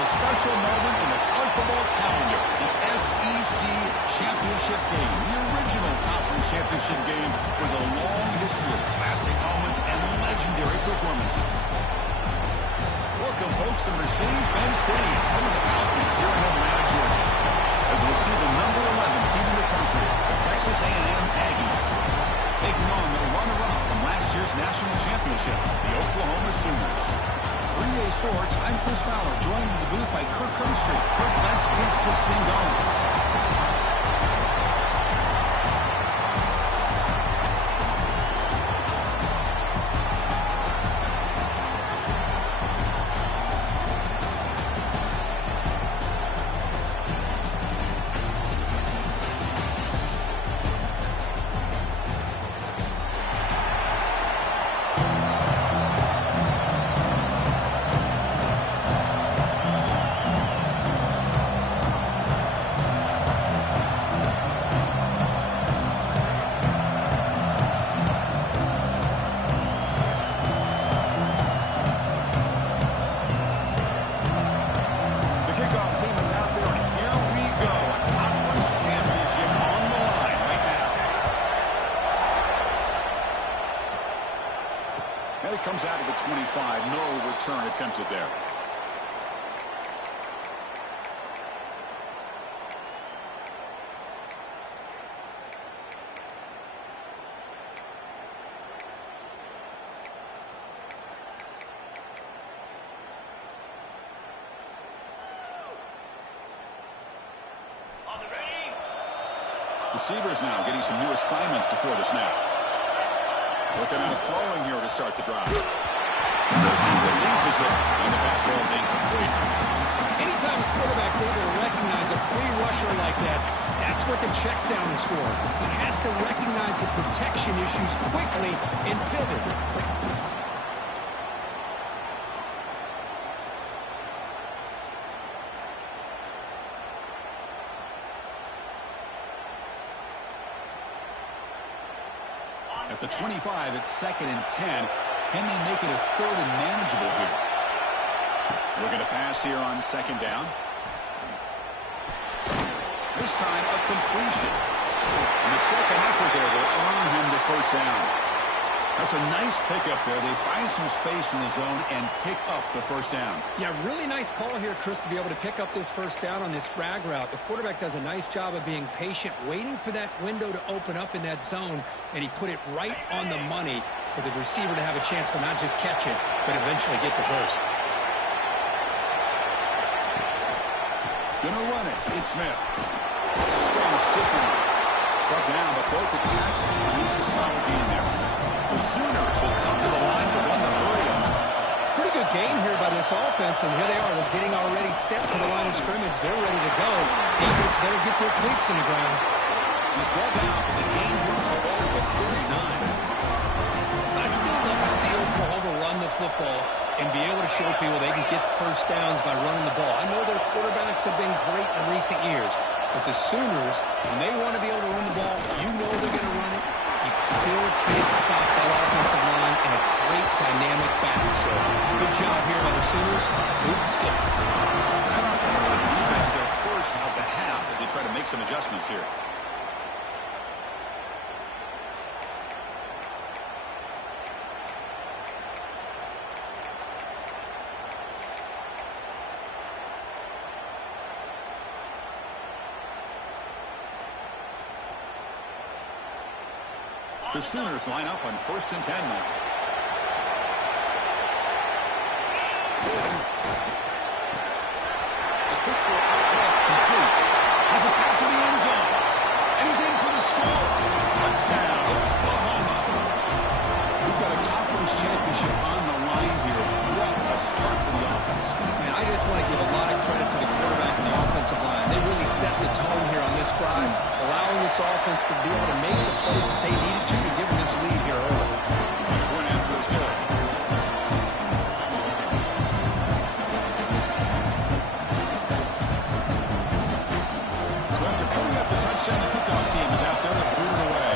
a special moment in the college football calendar. The SEC Championship game, the original conference championship game with a long history of classic moments and legendary performances. Welcome, folks, to Mercedes-Benz Stadium, home of the Falcons here in Atlanta, Georgia, as we'll see the number 11 team in the country, the Texas A&M Aggies, taking on the runner-up from last year's national championship, the Oklahoma Sooners. 3A Sports, I'm Chris Fowler, joined in the booth by Kirk Herbstreit. Kirk, let's get this thing going. Comes out of the 25. No return attempted there. Receivers now getting some new assignments before the snap. Looking at throwing here to start the drive. As he releases it, and the pass ball is incomplete. Anytime a quarterback's able to recognize a free rusher like that, that's what the check down is for. He has to recognize the protection issues quickly and pivot. At the 25, it's 2nd and 10. Can they make it a 3rd and manageable here? We're going to pass here on 2nd down. This time, a completion. And the second effort there will earn him the 1st down. That's a nice pickup there. They find some space in the zone and pick up the 1st down. Yeah, really nice call here, Chris, to be able to pick up this 1st down on this drag route. The quarterback does a nice job of being patient, waiting for that window to open up in that zone, and he put it right on the money for the receiver to have a chance to not just catch it, but eventually get the 1st. Gonna run it. It's Smith. It's a strong stiff one. Brought down, but broke the tackle. Produce a solid gain there. The Sooners will come to the line to run the hurry up. Pretty good game here by this offense, and here they are. They're getting already set to the line of scrimmage. They're ready to go. Defense better get their cleats in the ground. He's brought down, but the game moves the ball to 39. I still love to see Oklahoma run the football and be able to show people they can get 1st downs by running the ball. I know their quarterbacks have been great in recent years, but the Sooners, when they want to be able to run the ball, you know they're going to run it. You still can't stop that offensive line in a great dynamic battle. So good job here by the Sooners. Move the sticks. I like the defense their 1st of the half as they try to make some adjustments here. The Sooners line up on 1st and 10 now. A quick throw out left, complete. Has it back to the end zone. And he's in for the score. Touchdown, Oklahoma. We've got a conference championship on the line here. What a start for the offense. Man, I just want to give a lot of credit to the quarterback and the offensive line. They really set the tone here on this drive, allowing this offense to be able to make the plays that they needed to give them this lead here early. Point after is good. So after putting up the touchdown, the kickoff team is out there to boot it away.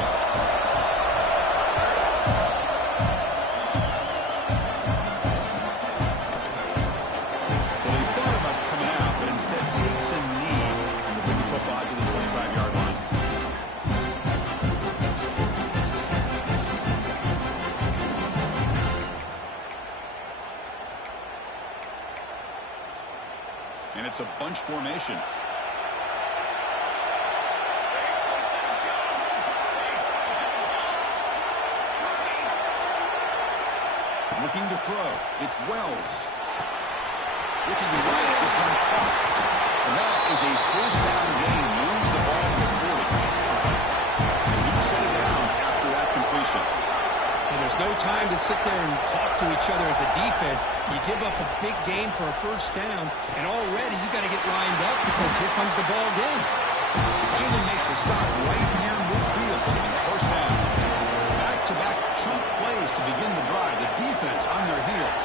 Well, they thought about coming And it's a bunch formation. Looking to throw. It's Wells. Looking right. This one caught. And that is a first down gain. Moves the ball to the 40. And you set it down after that completion. And there's no time to sit there and talk to each other as a defense. You give up a big game for a first down, and already you got to get lined up because here comes the ball again. Finally make the stop right near midfield and first down. Back-to-back chunk plays to begin the drive. The defense on their heels.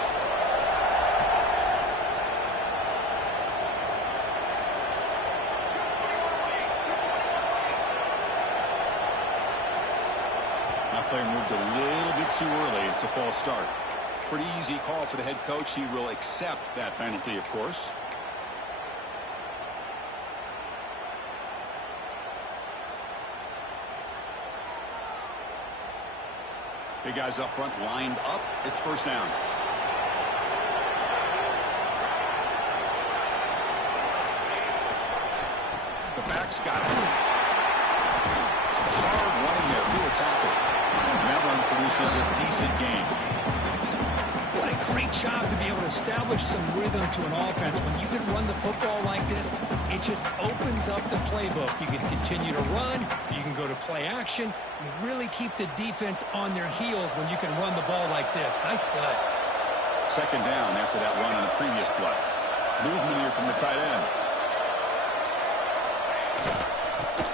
That player moved a little bit too early. It's a false start. Pretty easy call for the head coach. He will accept that penalty, of course. Big guys up front lined up. It's first down. The back's got it. Some hard running there through a tackle. And that run produces a decent gain. What a great job to be able to establish some rhythm to an offense. When you can run the football like this, it just opens up the playbook. You can continue to run. You can go to play action. You really keep the defense on their heels when you can run the ball like this. Nice play. Second down after that run on the previous play. Movement here from the tight end.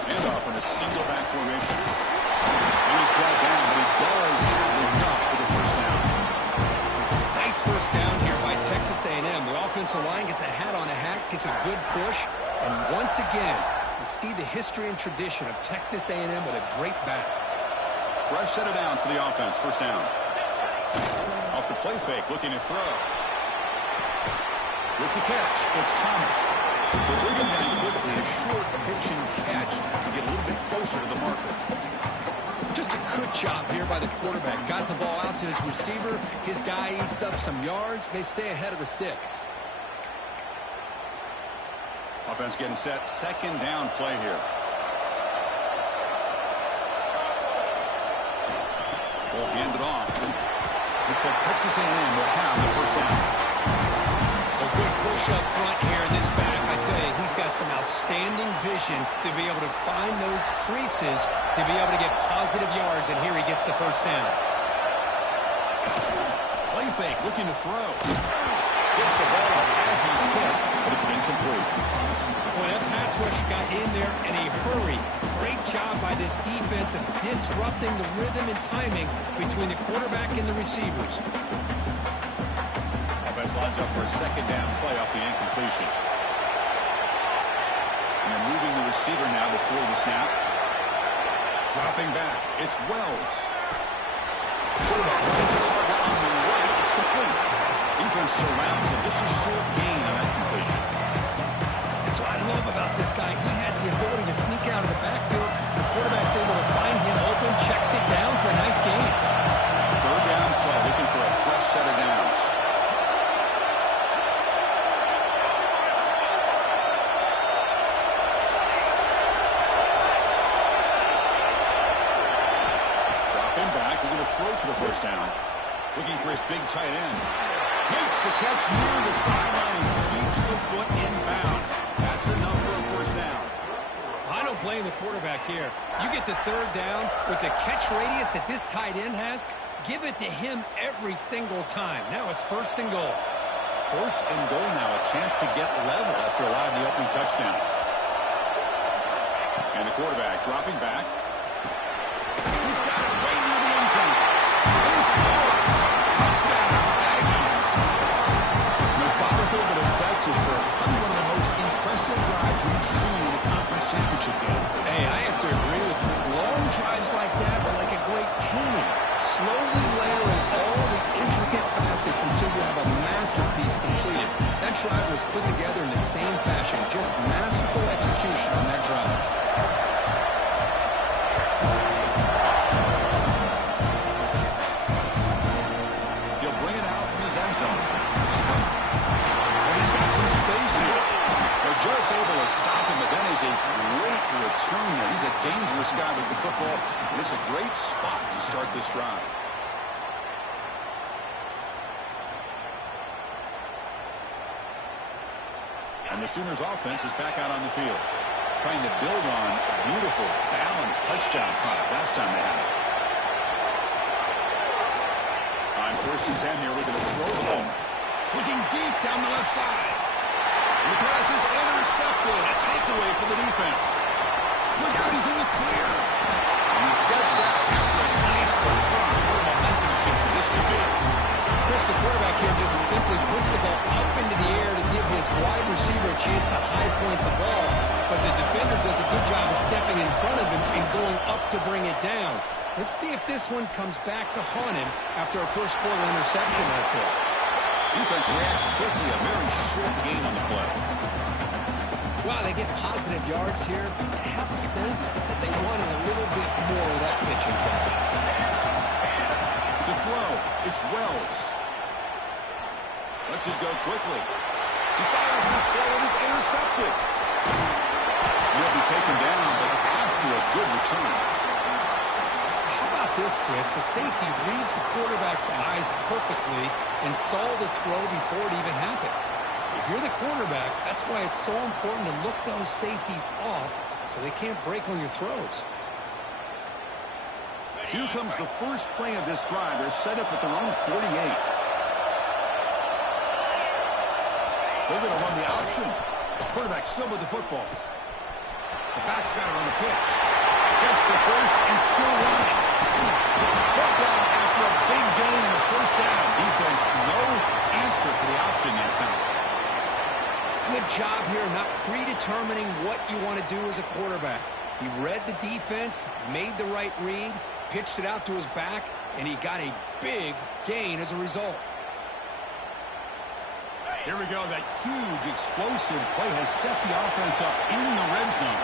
Handoff in a single back formation. And he's brought down, but he does have enough for the first down. Nice first down here by Texas A&M. The offensive line gets a hat on a hat, gets a good push, and once again, you see the history and tradition of Texas A&M with a great back. Fresh set of downs for the offense. First down. Off the play fake, looking to throw. With the catch, it's Thomas. They bring him down quickly, a short pitch and catch to get a little bit closer to the marker. Just a good job here by the quarterback. Got the ball out to his receiver. His guy eats up some yards. They stay ahead of the sticks. Offense getting set. Second down play here. Ball handed off. Looks like Texas A&M will have the first down. A good push up front here in this back. I tell you, he's got some outstanding vision to be able to find those creases to be able to get positive yards, and here he gets the first down. Play fake, looking to throw. Gets the ball up as he's hit, but it's incomplete. Boy, that pass rush got in there in a hurry. Great job by this defense of disrupting the rhythm and timing between the quarterback and the receivers. Offense lines up for a second down play off the incompletion. And they're moving the receiver now before the snap. Dropping back, it's Wells. Quarterback finds his target on the right. It's complete. Defense surrounds him. Just a short gain on that completion. That's what I love about this guy. He has the ability to sneak out of the backfield. The quarterback's able to find him open, checks it down for a nice gain. Third down play, looking for a fresh set of downs. Dropping back, we're going to throw for the first down. Looking for his big tight end. Makes the catch near the sideline and keeps the foot in bounds. That's enough for a first down. I don't blame the quarterback here. You get the third down with the catch radius that this tight end has, give it to him every single time. Now it's first and goal. First and goal now, a chance to get level after allowing the opening touchdown. And the quarterback dropping back. He's got it right near the end zone. And he scores. Touchdown, Aggies. Methodical but effective for probably one of the most impressive drives we've seen in the conference championship game. Hey, I have to agree with you. Long drives like that are like a great painting. Slowly layering all the intricate facets until you have a masterpiece completed. That drive was put together in the same fashion. Just masterful execution on that drive. He'll bring it out from his end zone. And he's got some space here. turn there. He's a dangerous guy with the football, and it's a great spot to start this drive. And the Sooners offense is back out on the field, trying to build on a beautiful, balanced touchdown drive last time they had it. On 1st and 10 here, we're going to throw the ball. Looking deep down the left side. And the pass is intercepted. A takeaway for the defense. Look out, he's in the clear. And he steps out after a nice return. What a momentum shift this could be. Chris, the quarterback here just simply puts the ball up into the air to give his wide receiver a chance to high point the ball. But the defender does a good job of stepping in front of him and going up to bring it down. Let's see if this one comes back to haunt him after a first quarter interception like this. Defense reacts quickly, a very short gain on the play. Wow, they get positive yards here. I have a sense that they wanted a little bit more of that pitch and catch. To throw, it's Wells. Lets it go quickly. He fires this throw and it's intercepted. He'll be taken down, but after a good return. How about this, Chris? The safety reads the quarterback's eyes perfectly and saw the throw before it even happened. If you're the quarterback, that's why it's so important to look those safeties off so they can't break on your throws. Here comes the first play of this drive. They're set up at their own 48. They're going to run the option. Quarterback still with the football. The back's got it on the pitch. Gets the first and still running. Football after a big gain in the first down. Defense, no answer for the option that time. Good job here not predetermining what you want to do as a quarterback. He read the defense, made the right read, pitched it out to his back, and he got a big gain as a result. Here we go. That huge explosive play has set the offense up in the red zone.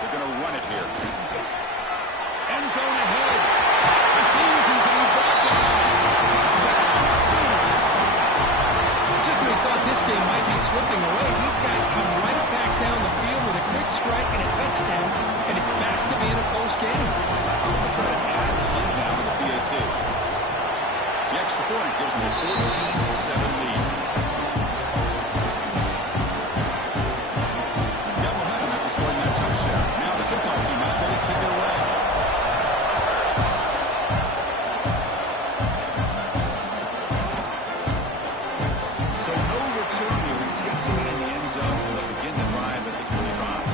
They're going to run it here. End zone ahead. Refusing to be brought down. Touchdown, Sooners. Just when we thought this game might be slipping away, these guys come right back down the field with a quick strike and a touchdown, and it's back to being a close game. We'll try to add the lead now to the PAT. The extra point gives them a 14-7 lead. Got momentum after scoring that touchdown. Now the kickoff team out there to kick it away. So no return here. He takes it in the end zone and they'll begin the drive at the 25.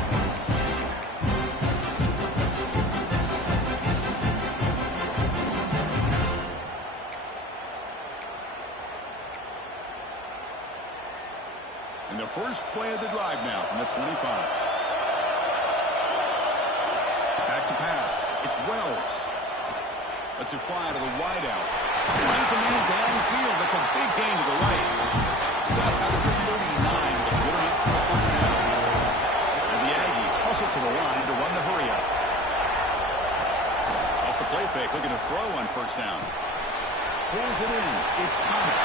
And the first play of the drive now from the 25. Back to pass. It's Wells. Lets it fly to the wideout. Finds a man downfield. That's a big gain to the right. Stop out of the 39, but good enough for a first down. And the Aggies hustle to the line to run the hurry up. Off the play fake, looking to throw on first down. Pulls it in. It's Thomas.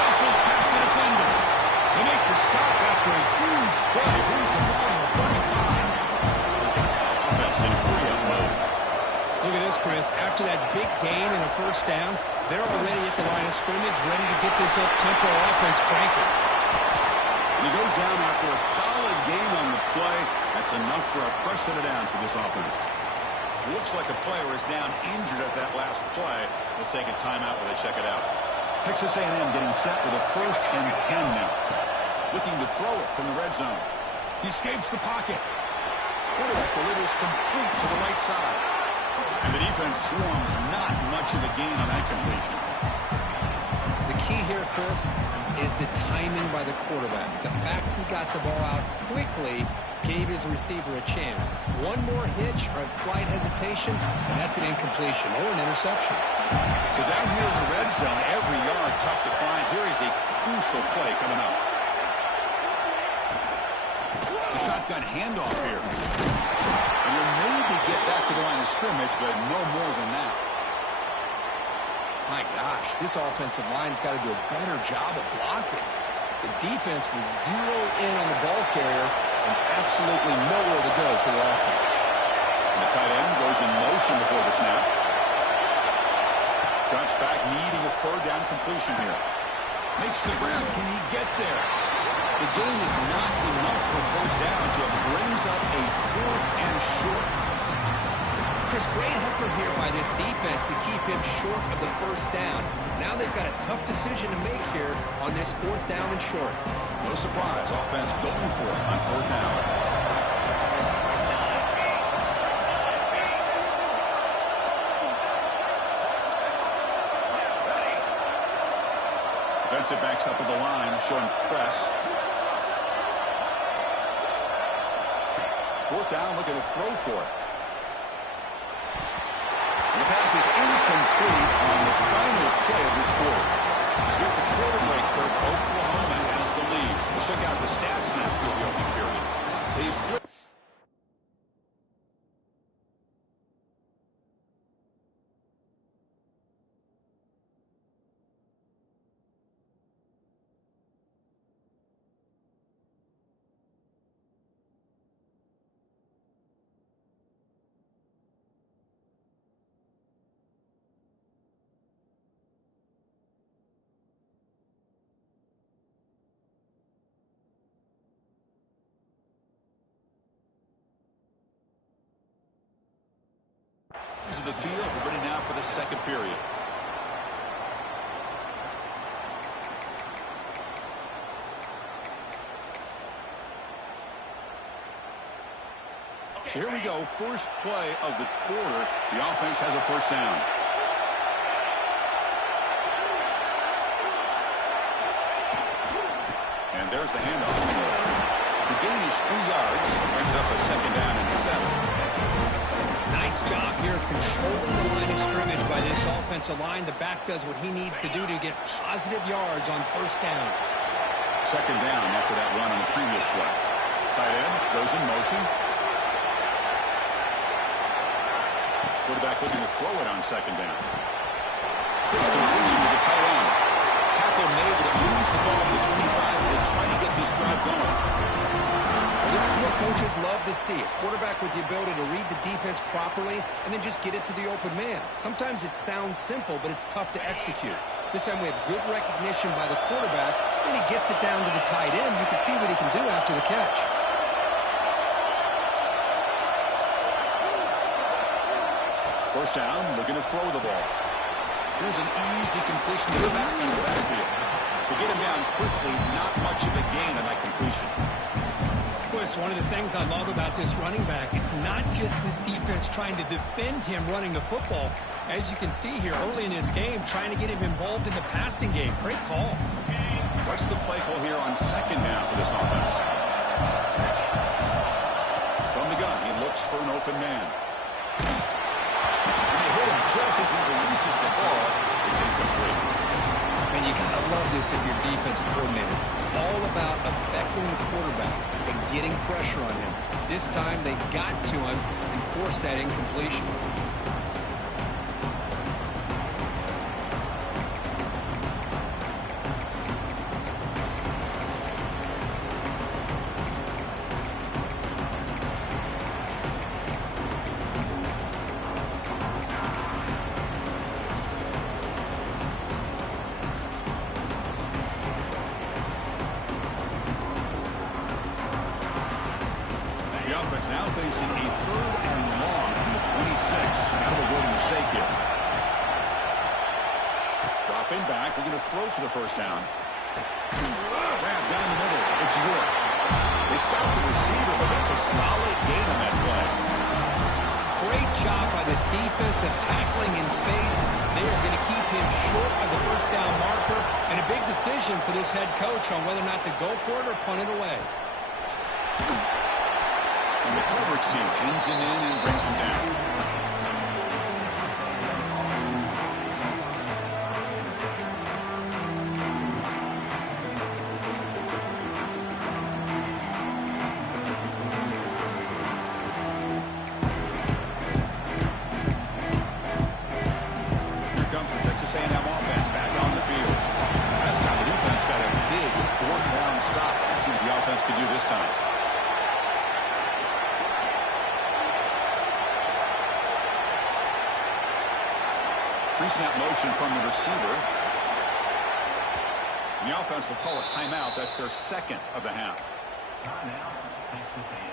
Muscles past the defender. They make the stop after a huge play. Brings the ball to the 35. Offense in hurry-up mode. Look at this, Chris. After that big gain and a first down, they're already at the line of scrimmage, ready to get this up-tempo offense cranking. And he goes down after a solid gain on the play. That's enough for a fresh set of downs for this offense. It looks like a player is down injured at that last play. They'll take a timeout while they check it out. Texas A&M getting set with a 1st and 10 now. Looking to throw it from the red zone. He escapes the pocket. Quarterback delivers complete to the right side. And the defense swarms, not much of a gain on that completion. The key here, Chris, is the timing by the quarterback. The fact he got the ball out quickly gave his receiver a chance. One more hitch or a slight hesitation, and that's an incompletion or an interception. So down here in the red zone, every yard tough to find. Here is a crucial play coming up. The shotgun handoff here. And you'll maybe get back to the line of scrimmage, but no more than that. My gosh, this offensive line's got to do a better job of blocking. The defense was zeroed in on the ball carrier and absolutely nowhere to go for the offense. And the tight end goes in motion before the snap. Drops back, needing a third down completion here. Makes the grab. Can he get there? The gain is not enough for first down, so it brings up a 4th and short. Chris, great effort here by this defense to keep him short of the first down. Now they've got a tough decision to make here on this 4th down and short. No surprise, offense going for it on 4th down. Defensive backs up at the line, showing press. 4th down, looking to throw for it. The pass is incomplete on the final play of this quarter. As we have the quarter break, Kirk, Oklahoma has the lead. We'll check out the stats now for the opening period. They flip. Of the field. We're ready now for the second period. So here we go. First play of the quarter. The offense has a first down. And there's the handoff. The gain is 3 yards. Brings up a second down and 7. Nice job here of controlling the line of scrimmage by this offensive line. The back does what he needs to do to get positive yards on first down. Second down after that run on the previous play. Tight end goes in motion. Quarterback looking to throw it on second down. Completion to the tight end. Tackle made, but it moves the ball to 25 to try to get this drive going. This is what coaches love to see. A quarterback with the ability to read the defense properly and then just get it to the open man. Sometimes it sounds simple, but it's tough to execute. This time we have good recognition by the quarterback, and he gets it down to the tight end. You can see what he can do after the catch. First down, looking to throw the ball. Here's an easy completion to the back end of the backfield. To get him down quickly, not much of a gain on that completion. Chris, one of the things I love about this running back, it's not just this defense trying to defend him running the football. As you can see here early in this game, trying to get him involved in the passing game. Great call. What's the play call here on second down for this offense? From the gun, he looks for an open man. And they hit him just as he releases the ball. It's incomplete. And you got to love this if you're defensive coordinator. It's all about affecting the quarterback and getting pressure on him. This time they got to him and forced that incompletion. Now facing a 3rd and long from the 26. Now to avoid a mistake here. Dropping back, looking to throw for the first down. Grab down the middle. It's York. They stop the receiver, but that's a solid gain on that play. Great job by this defense of tackling in space. They are going to keep him short of the first down marker, and a big decision for this head coach on whether or not to go for it or punt it away. And the coverage team pins him in and brings him down. Here comes the Texas A&M offense back on the field. Last time the defense got a big 4th down Pre-snap motion from the receiver. The offense will call a timeout. That's their second of the half. Timeout, Texas A&M.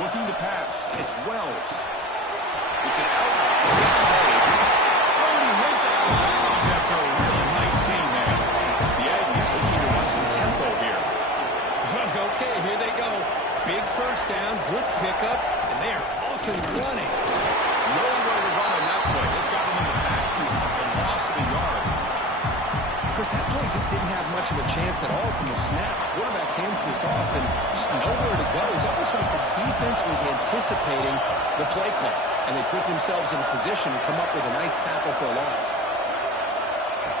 Looking to pass. It's Wells. It's an outright catch made. Oh, he hits out of bounds after a real nice game there. The Aggies looking to run some tempo here. Okay, here they go. Big first down, good pickup, and they are off and running. Nowhere to run on that play. They've got him in the backfield. It's a loss of a yard. Chris, that play just didn't have much of a chance at all from the snap. Quarterback hands this off and just nowhere to go. It's almost like the defense was anticipating the play call, and they put themselves in a position to come up with a nice tackle for a loss.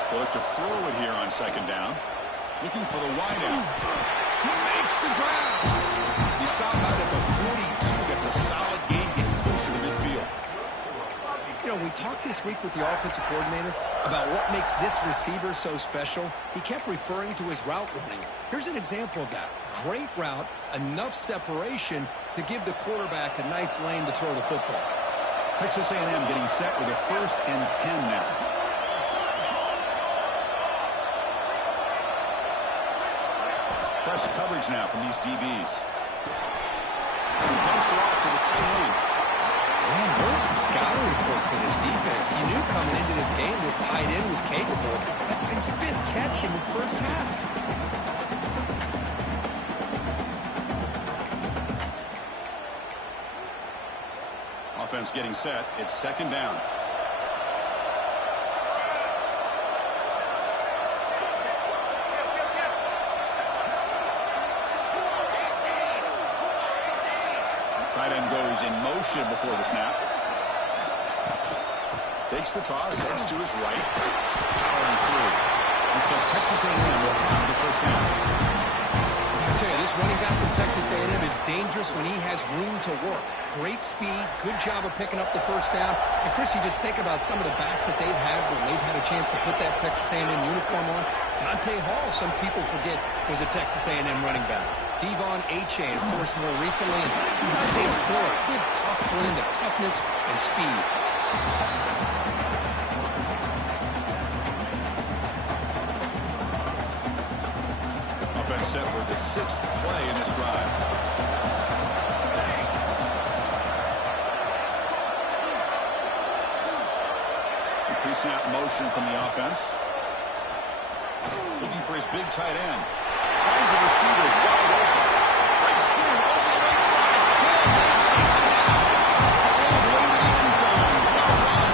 They'll look to throw it here on second down. Looking for the wideout. He makes the grab. He stopped out at the 42. Gets a solid gain, getting closer to midfield. You know, we talked this week with the offensive coordinator about what makes this receiver so special. He kept referring to his route running. Here's an example of that. Great route, enough separation to give the quarterback a nice lane to throw the football. Texas A&M getting set with a 1st and 10 now. Press coverage now from these DBs. Dumps it off to the tight end. Man, where's the scouting report for this defense? You knew coming into this game this tight end was capable. That's his 5th catch in this first half. Offense getting set. It's second down. Tight end goes in motion before the snap. Takes the toss, heads to his right. Powering through. And so Texas A&M will have the first down. I tell you, this running back from Texas A&M is dangerous when he has room to work. Great speed, good job of picking up the first down. And Chris, you just think about some of the backs that they've had when they've had a chance to put that Texas A&M uniform on. Dante Hall, some people forget, was a Texas A&M running back. Devon Achane, of course, more recently. And Isaiah Spiller, good tough blend of toughness and speed. Offense set for the 6th play in this drive. Pre-snap motion from the offense. Looking for his big tight end. Finds a receiver wide open. Breaks through over the right side. Bill chase him down. All the way to the end zone. Run.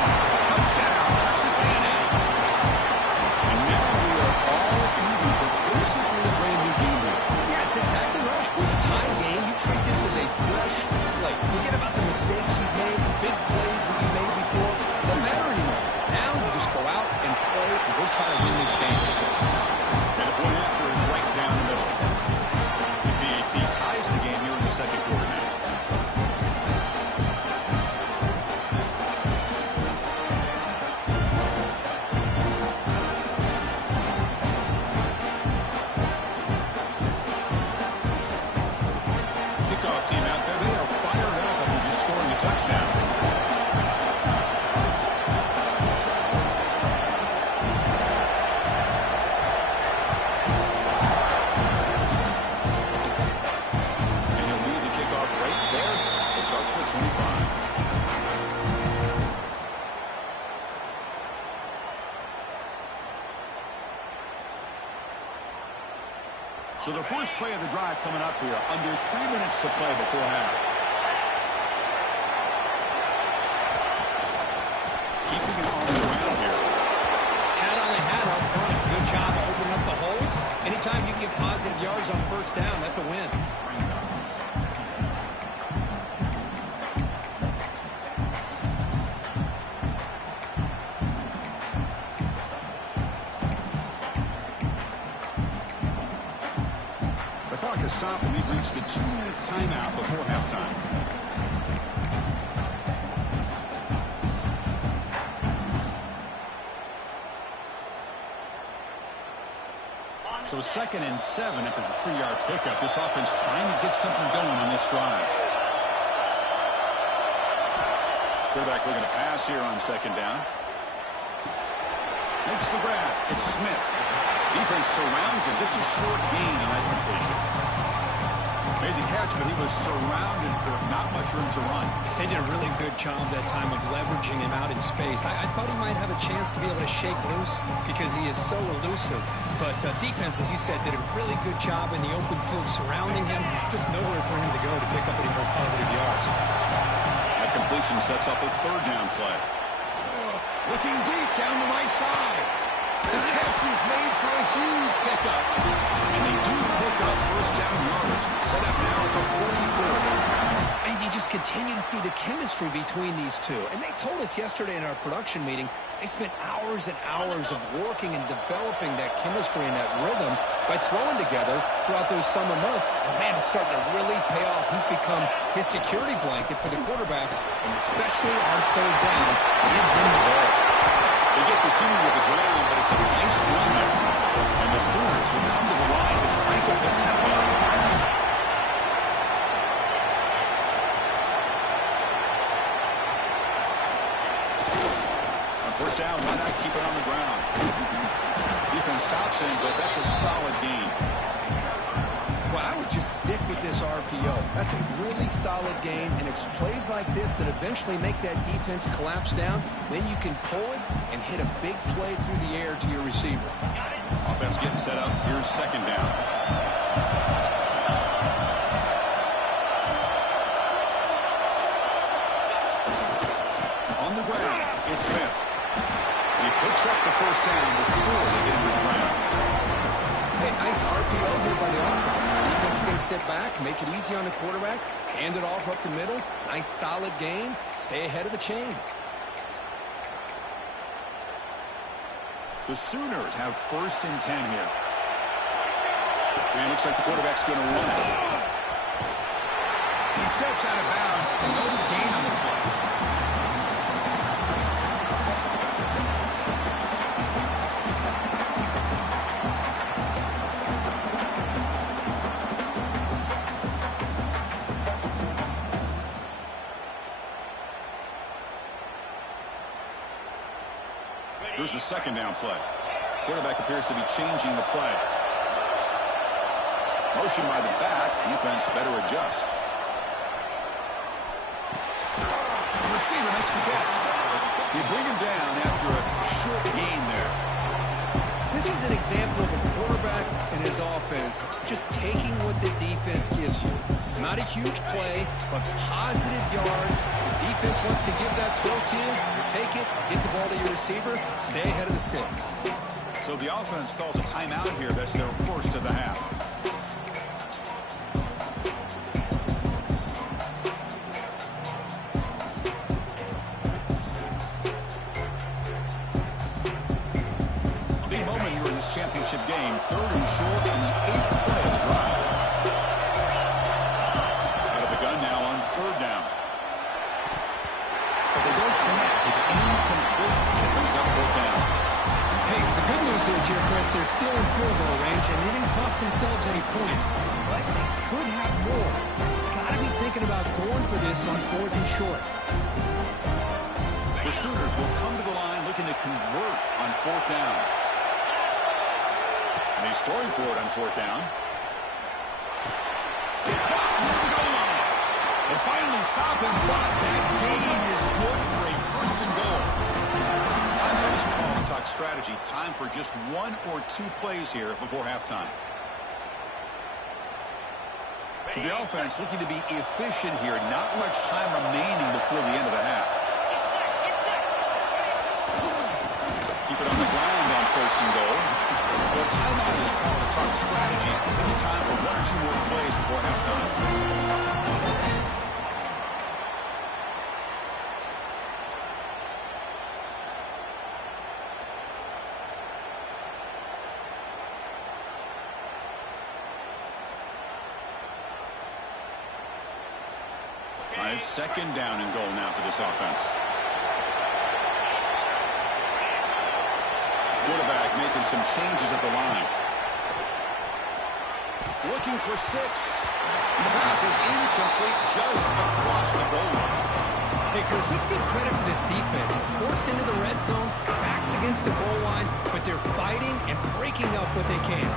Touchdown, Texas A&M. And now we are all even for basically a brand new game here. Yeah, it's exactly right. With a tie game, you treat this as a fresh slate. Forget about the mistakes you've made, the big plays that you made before. Doesn't matter anymore. Now you just go out and play and go try to win this game. And the point after is right down the middle. The PAT ties the game here in the second quarter now. Kickoff team out there, they are fired up after just scoring a touchdown. So the first play of the drive coming up here, under 3 minutes to play before half. Keeping it on the ground here. Hat on the hat up front. Good job opening up the holes. Anytime you can get positive yards on first down, that's a win. Stop, and we've reached the 2-minute timeout before halftime. So 2nd and 7 after the 3-yard pickup. This offense trying to get something going on this drive. Quarterback looking to pass here on 2nd down. Makes the grab. It's Smith. Defense surrounds him. Just a short gain on that completion. Made the catch, but he was surrounded for not much room to run. They did a really good job that time of leveraging him out in space. I thought he might have a chance to be able to shake loose because he is so elusive. But defense, as you said, did a really good job in the open field surrounding him. Just nowhere for him to go to pick up any more positive yards. That completion sets up a 3rd down play. Looking deep down the right side. The catch is made for a huge pickup. And they do pick up 1st down yardage. Set up now at the 44. And you just continue to see the chemistry between these two. And they told us yesterday in our production meeting, they spent hours and hours of working and developing that chemistry and that rhythm by throwing together throughout those summer months. And, man, it's starting to really pay off. He's become his security blanket for the quarterback, and especially on 3rd down, give him the ball. They get the Sooner to the ground, but it's a nice run there. And the Sooners will come to the line to crank up the tempo. On 1st down, why not keep it on the ground? Defense stops him, but that's a solid gain. Well, I would just stick with this RPO. That's a really solid game, and it's plays like this that eventually make that defense collapse down. Then you can pull it and hit a big play through the air to your receiver. Offense getting set up. Here's 2nd down. On the ground, it's Smith. He picks up the 1st down before they get him to the ground. Hey, nice RPO here by the offense. Defense can sit back, make it easy on the quarterback, hand it off up the middle. Nice solid gain. Stay ahead of the chains. The Sooners have 1st and 10 here. And it looks like the quarterback's going to run it. He steps out of bounds, and no gain on the play. Here's the 2nd down play. Quarterback appears to be changing the play. Motion by the back. Defense better adjust. The receiver makes the catch. They bring him down after a short gain there. This is an example of a quarterback and his offense just taking what the defense gives you. Not a huge play, but positive yards. The defense wants to give that throw to you. You take it, get the ball to your receiver, stay ahead of the sticks. So the offense calls a timeout here. That's their 1st of the half. Championship game, 3rd and short on the 8th play of the drive. Out of the gun now on 3rd down. But they don't connect. It's incomplete. It brings up 4th down. Hey, the good news is here, Chris, they're still in field goal range, and they didn't cost themselves any points. But they could have more. Got to be thinking about going for this on 4th and short. The Sooners will come to the line looking to convert on 4th down. And he's throwing for it on 4th down. They finally stop him, but that gain is good for a 1st and goal. Timeout is called to talk strategy. Time for just 1 or 2 plays here before halftime. So the offense looking to be efficient here. Not much time remaining before the end of the half. Keep it on the ground on 1st and goal. So a timeout is called to talk strategy. Maybe time for 1 or 2 more plays before halftime. All right, 2nd down and goal now for this offense. Quarterback making some changes at the line. looking for 6. The pass is incomplete just across the goal line. Hey, Chris, let's give credit to this defense. Forced into the red zone, backs against the goal line, but they're fighting and breaking up what they can.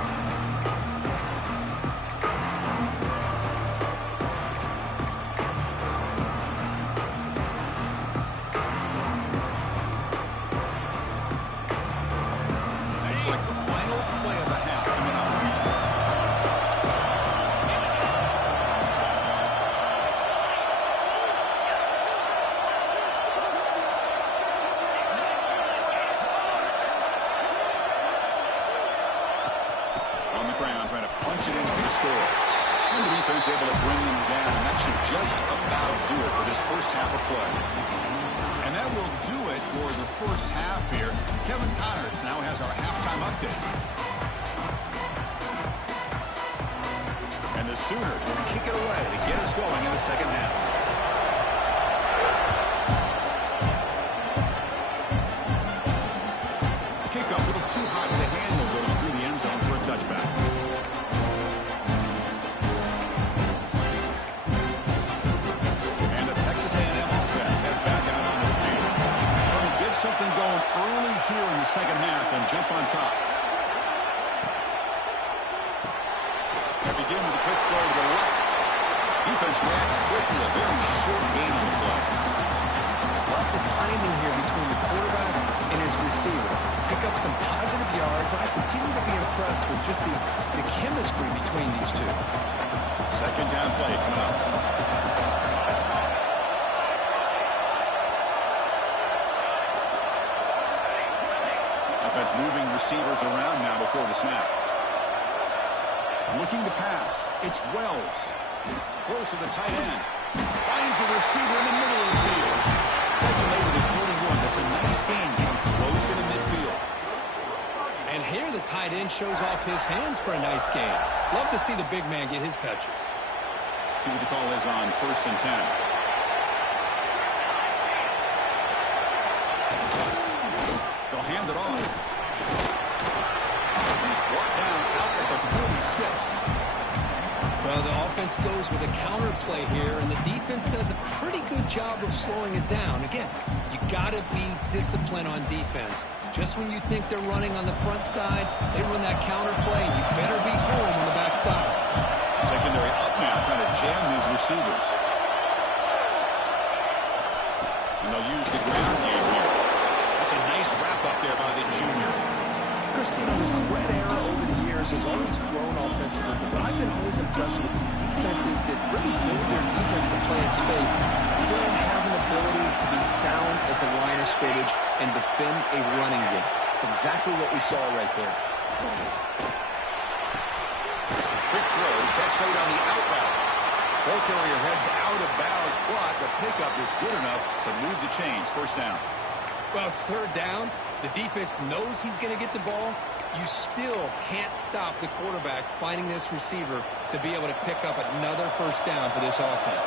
Looks like the final play of the half coming up. On the ground, trying to punch it in for the score. And the defense able to bring them down, and that should just about do it for this first half of play. And that will do it for the first half here. Kevin Connors now has our halftime update. And the Sooners will kick it away to get us going in the second half. Kickoff a little too hot to handle, goes through the end zone for a touchback. And the Texas A&M offense heads back out on the field. Trying to get something going early here in the second half and jump on top. They begin with a quick throw to the left. Defense reacts quickly, a very short gain on the play. Love the timing here between the quarterback and his receiver. Pick up some positive yards, and I continue to be impressed with just the chemistry between these two. Second down play coming up. Offense moving receivers around now before the snap. Looking to pass. It's Wells. Close to the tight end. Finds a receiver in the middle of the field. Takes him over to 41. That's a nice gain, getting closer to midfield. And here the tight end shows off his hands for a nice gain. Love to see the big man get his touches. See what the call is on 1st and 10. They'll hand it off. He's brought down out at the 46. Well, the offense goes with a counter play here, and the defense does a pretty good job of slowing it down. Again, you got to be disciplined on defense. Just when you think they're running on the front side, they run that counter play, and you better be home on the back side. Secondary up now, trying to jam these receivers. And they'll use the ground game here. That's a nice wrap up there by the junior. Christina, the spread era over the years has always grown offensively, but I've been always impressed with defenses that really build their defense to play in space, still have an ability to be sound at the line of scrimmage and defend a running game. It's exactly what we saw right there. Quick throw, catch made on the out route. Ball carrier heads out of bounds, but the pickup is good enough to move the chains. First down. Well, it's third down. The defense knows he's going to get the ball. You still can't stop the quarterback finding this receiver to be able to pick up another first down for this offense.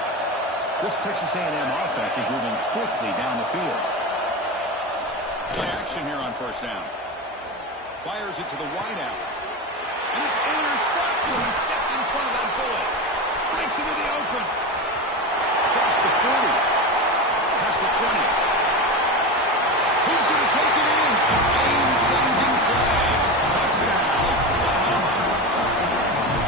This Texas A&M offense is moving quickly down the field. Play action here on first down. Fires it to the wideout. And it's intercepted. He stepped in front of that bullet. Breaks into the open. Across the 40. Past the 20. He's going to take it in. A game-changing play. Touchdown, Oklahoma.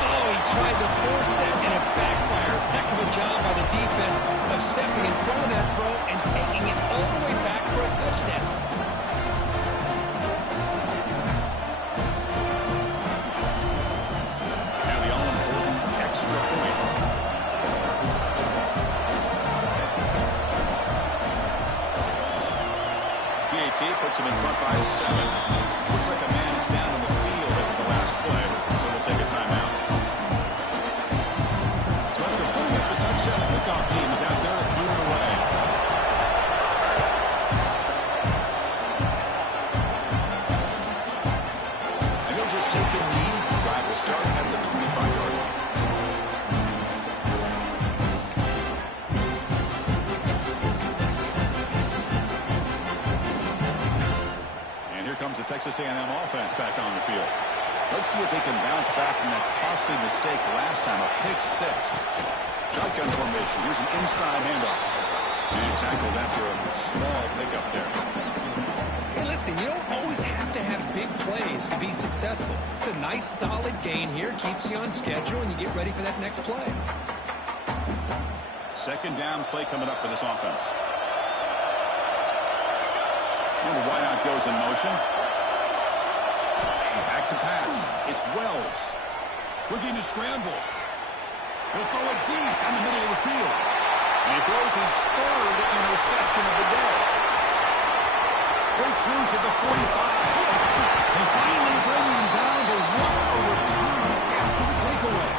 Oh, he tried to force that, and it backfires. Heck of a job by the defense of stepping in front of that throw and taking it all the way back for a touchdown. Now the all-important extra point. PAT puts him in front by 7. Looks like a man is down on the field after the last play, so we'll take a timeout. So after putting up the touchdown, the kickoff team is out there moving away. And he'll just take a knee. Drive will start at the 25-yard line. Comes the Texas A&M offense back on the field. Let's see if they can bounce back from that costly mistake last time, a pick six. Shotgun formation. Here's an inside handoff. And tackled after a small pickup there. Hey, listen, you don't always have to have big plays to be successful. It's a nice, solid gain here. Keeps you on schedule, and you get ready for that next play. Second down play coming up for this offense. And the wideout goes in motion. Back to pass. It's Wells. Looking to scramble. He'll throw it deep in the middle of the field. And he throws his third interception of the day. Breaks loose at the 45. They finally bring him down, but what a return after the takeaway.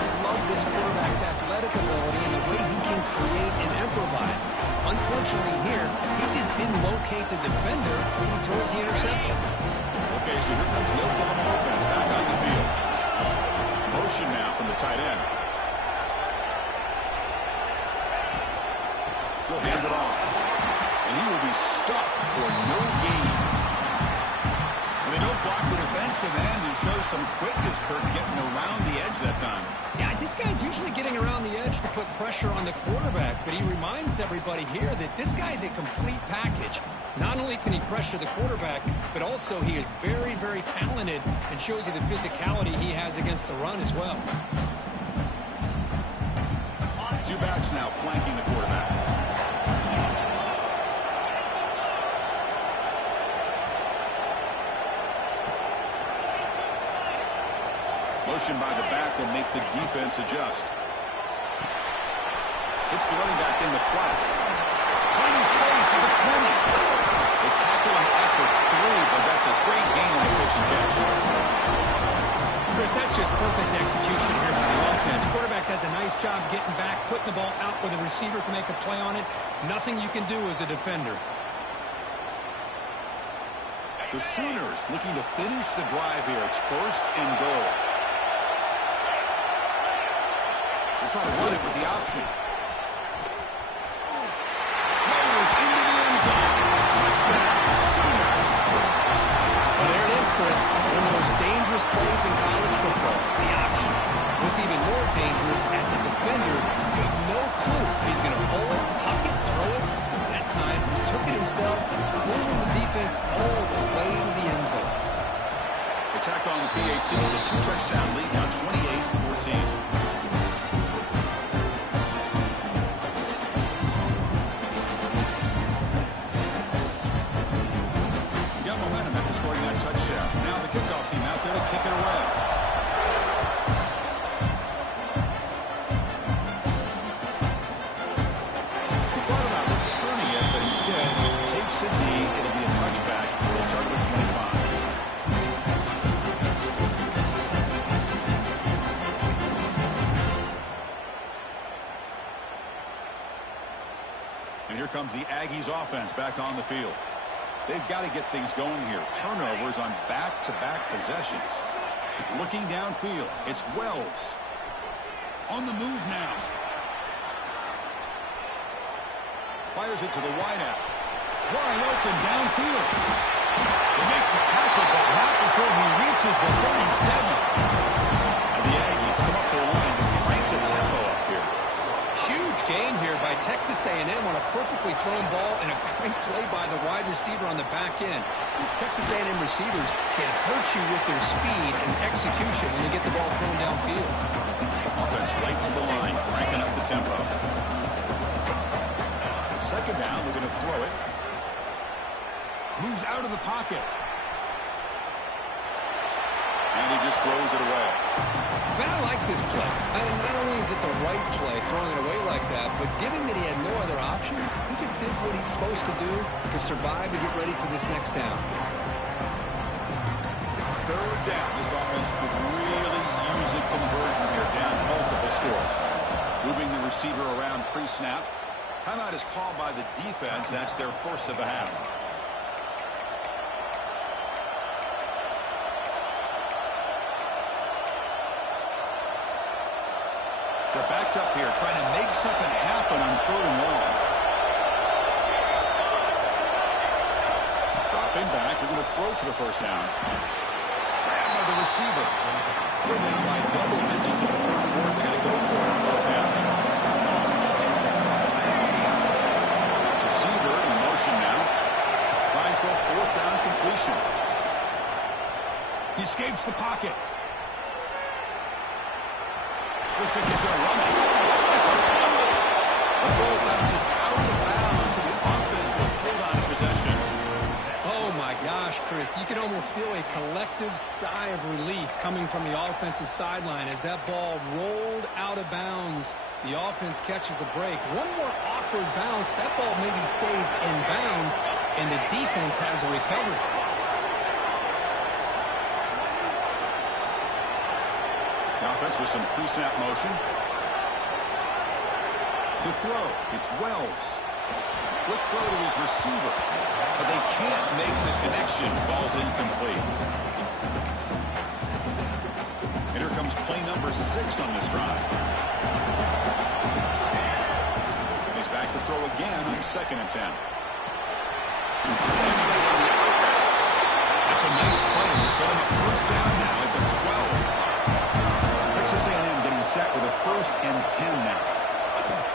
I love this quarterback's athletic ability and the way he can create and improvise. Unfortunately here, he just didn't locate the defender when he throws the interception. Okay, so here comes the Oklahoma offense back on the field. Motion now from the tight end. He'll hand it off. And he will be stuffed for no gain. And they don't block the defensive end and show some quickness, Kirk, getting around the edge that time. Yeah, this guy's usually getting around the edge to put pressure on the quarterback, but he reminds everybody here that this guy's a complete package. Not only can he pressure the quarterback, but also he is very, very talented and shows you the physicality he has against the run as well. Two backs now flanking the quarterback. Motion by the back will make the defense adjust. It's the running back in the flat. Finding space at the 20. They tackle him at the 3, but that's a great gain on the pitch and catch. Chris, that's just perfect execution here by the offense. Quarterback does a nice job getting back, putting the ball out where the receiver can make a play on it. Nothing you can do as a defender. The Sooners looking to finish the drive here. It's first and goal. They'll try to run it with the option. Rolls into the end zone. Touchdown, Sooners. Well, there it is, Chris. One of the most dangerous plays in college football, the option. What's even more dangerous, as a defender, you have no clue if he's going to pull it, tuck it, throw it. That time, he took it himself, fooling the defense all the way to the end zone. Attack on the PAT. It's a 2-touchdown lead, now 28-14. Scoring that touchdown. Now the kickoff team out there to kick it away. He thought about returning it, but instead takes a knee. It'll be a touchback. We'll start with 25. And here comes the Aggies offense back on the field. They've got to get things going here. Turnovers on back-to-back possessions. Looking downfield, it's Wells. On the move now. Fires it to the wideout. Wide open downfield. They make the tackle, but not before he reaches the 37. And the Aggies come up to the line to crank the tempo up here. Huge gain here by Texas A&M on a perfectly thrown ball and a great play by the wide receiver on the back end. These Texas A&M receivers can hurt you with their speed and execution when you get the ball thrown downfield. Offense right to the line, cranking up the tempo. Second down, we're going to throw it. Moves out of the pocket. And he just throws it away. Man, I like this play. Not only is it the right play, throwing it away like that, but given that he had no other option, he just did what he's supposed to do to survive and get ready for this next down. Third down. This offense could really use a conversion here, down multiple scores. Moving the receiver around pre-snap. Timeout is called by the defense. That's their first of the half. They're backed up here, trying to make something happen on 3rd and long. Dropping back, we're going to throw for the first down. the receiver. They're now by double digits in the third quarter. They're going to go for it. Now. Receiver in motion now. Trying for a fourth down completion. He escapes the pocket. Looks like he's going to run it. It's a fumble. The ball bounces out of bounds, so the offense will hold on to possession. Oh, my gosh, Chris. You can almost feel a collective sigh of relief coming from the offensive sideline as that ball rolled out of bounds. The offense catches a break. One more awkward bounce. That ball maybe stays in bounds, and the defense has a recovery. The offense with some pre-snap motion. To throw, it's Wells. Quick throw to his receiver. But they can't make the connection. Ball's incomplete. And here comes play number 6 on this drive. He's back to throw again on 2nd and 10. That's a nice play. They're setting up first down now at the 12. Texas A&M getting set with a 1st and 10 now.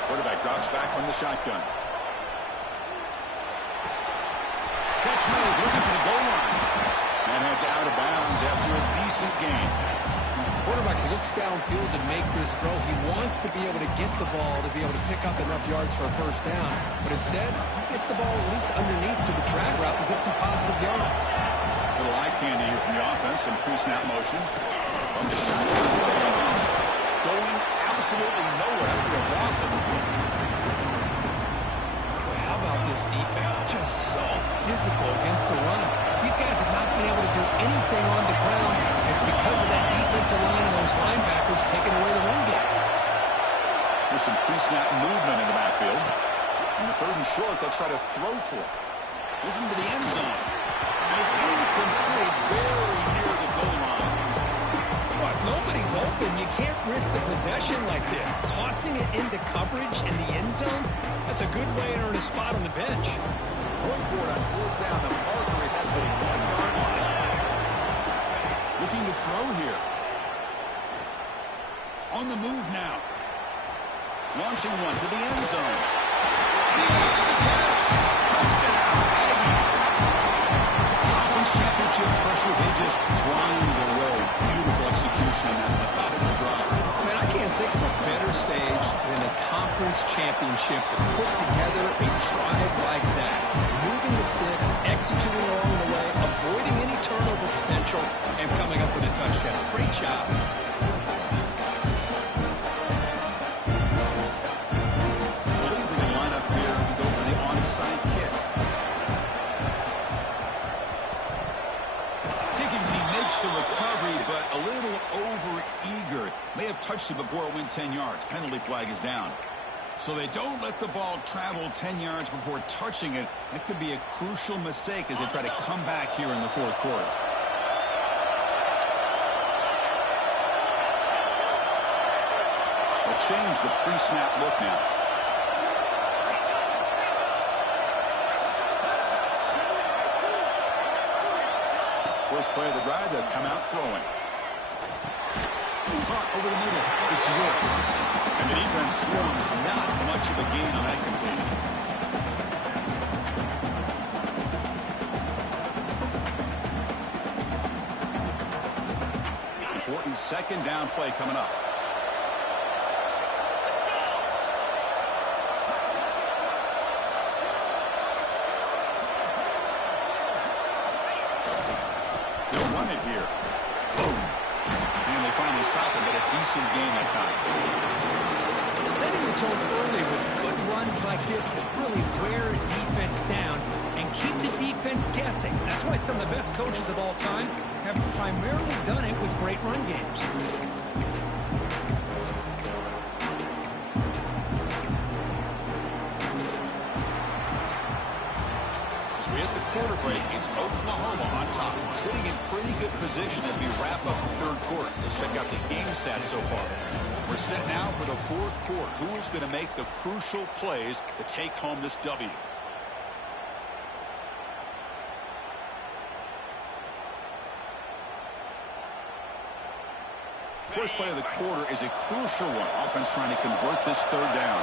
Quarterback drops back from the shotgun. Catch made, looking for the goal line. And heads out of bounds after a decent gain. Quarterback looks downfield to make this throw. He wants to be able to get the ball to be able to pick up enough yards for a first down. But instead, he gets the ball at least underneath to the drag route and get some positive yards. Little eye candy here from the offense in pre-snap motion. From the shotgun, taking off. Going absolutely nowhere after a loss of the ball. How about this defense? Just so physical against the run. These guys have not been able to do anything on the ground. It's because of that defensive line and those linebackers taking away the run game. There's some pre-snap movement in the backfield. In the 3rd and short, they'll try to throw for it. Looking to the end zone. And it's incomplete, very near the goal line. Well, if nobody's open, you can't risk the possession like this. Tossing it into coverage in the end zone, that's a good way to earn a spot on the bench. Point board on 4th down. The marker is at the 1-yard line. Looking to throw here. On the move now. Launching one to the end zone. He makes the catch. Touchdown, Aggies. Conference championship pressure, they just grind away. Beautiful execution on that methodical drive. Man, I can't think of a better stage than a conference championship to put together a drive like that. Moving the sticks, executing along the way, avoiding any turnover potential, and coming up with a touchdown. Great job. I believe they can line up here and go for the onside kick. Higgins, he makes the recovery, but a little over-eager. May have touched it before it went 10 yards. Penalty flag is down. So they don't let the ball travel 10 yards before touching it. That could be a crucial mistake as they try to come back here in the 4th quarter. They'll change the pre-snap look now. First play of the drive, they'll come out throwing. Caught over the middle. It's York. And the defense swarms. Not much of a gain on that completion. Important 2nd down play coming up. They'll run it here. Boom. And they finally stop him, but a decent game that time. Setting the tone early with good runs like this can really wear a defense down and keep the defense guessing. That's why some of the best coaches of all time have primarily done it with great run games. As we hit the quarter break, it's Oklahoma on top, sitting in pretty good position as we wrap up the 3rd quarter. Let's check out the game stats so far. We're set now for the 4th quarter. Who is going to make the crucial plays to take home this W? first play of the quarter is a crucial one. Offense trying to convert this third down.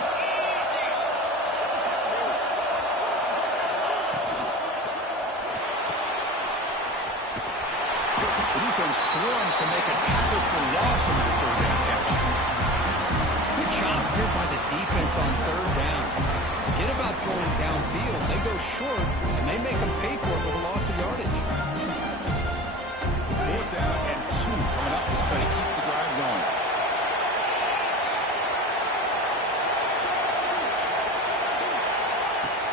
The defense swarms to make a tackle for loss on the third down catch. Good job here by the defense on third down. Forget about throwing downfield. They go short, and they make them pay for it with a loss of yardage. Fourth down and 2 coming up. He's trying to keep the drive going.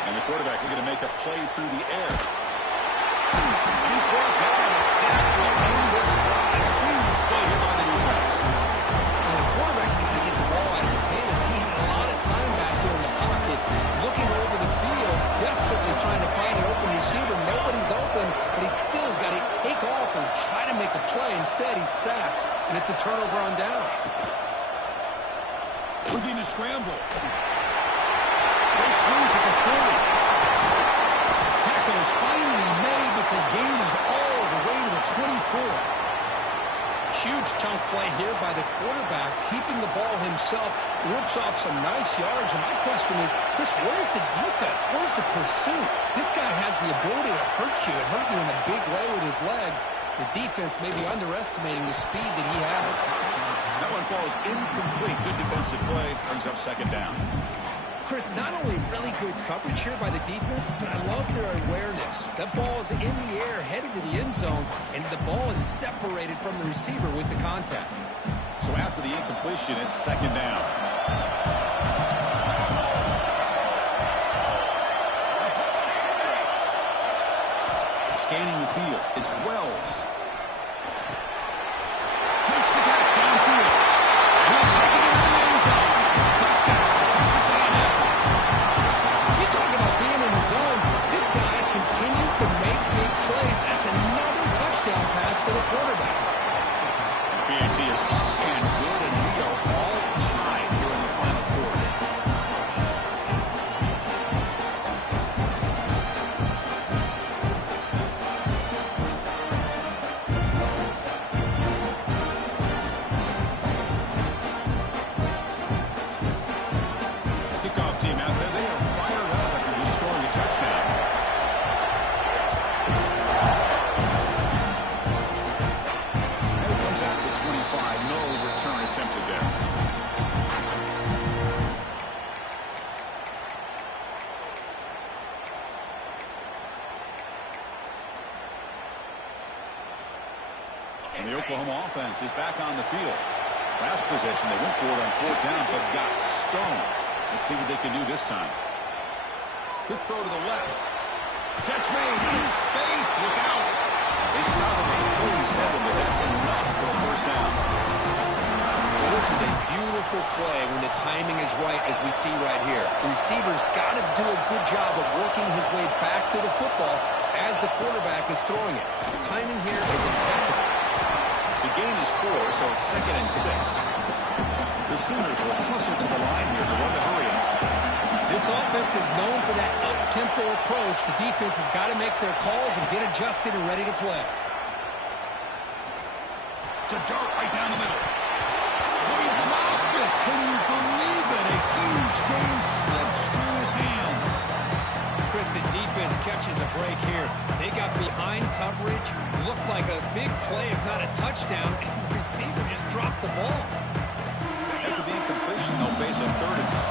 And the quarterback looking to make a play through the air. He's brought down a sack will end this drive. Huge play here by the defense. And the quarterback's got to get the ball out of his hands. He had a lot of time back there in the pocket, looking over the field, desperately trying to find an open receiver. Nobody's open, but he still has got to take off and try to make a play. Instead, he's sacked, and it's a turnover on downs. Looking to scramble. Breaks loose at the 40. Tackle is finally made, but the gain is all the way to the 24. Huge chunk play here by the quarterback, keeping the ball himself, rips off some nice yards. And my question is, Chris, where's the defense? Where's the pursuit? This guy has the ability to hurt you and hurt you in a big way with his legs. The defense may be underestimating the speed that he has. That one falls incomplete. Good defensive play. Brings up second down. Chris, not only really good coverage here by the defense, but I love their awareness. That ball is in the air, headed to the end zone, and the ball is separated from the receiver with the contact. So after the incompletion, it's second down. Scanning the field, it's Wells. Makes the catch downfield. We'll take it into the end zone. Touchdown, Texas A&M. You talk about being in the zone. This guy continues to make big plays. That's another touchdown pass for the quarterback. BAT is up and good, and we are all tied here in the final quarter. Kickoff team out there, they are fired up after just scoring a touchdown. And it comes out to the 25. No return attempted there. And the Oklahoma offense is back on the field. Last possession, they went for it on fourth down, but got stoned. Let's see what they can do this time. Good throw to the left. Catch made in space. Look out. They stop him at 47, but that's enough for a first down. Well, this is a beautiful play when the timing is right, as we see right here. The receiver's got to do a good job of working his way back to the football as the quarterback is throwing it. The timing here is impeccable. The gain is 4, so it's second and 6. The Sooners will hustle to the line here to run the hurry up. This offense is known for that up-tempo approach. The defense has got to make their calls and get adjusted and ready to play. To dart right down the middle. He dropped it. Can you believe it? A huge gain slips through his hands. Chris, the defense catches a break here. They got behind coverage, looked like a big play, if not a touchdown, and the receiver just dropped the ball. After the incompletion, they'll face a third and 6.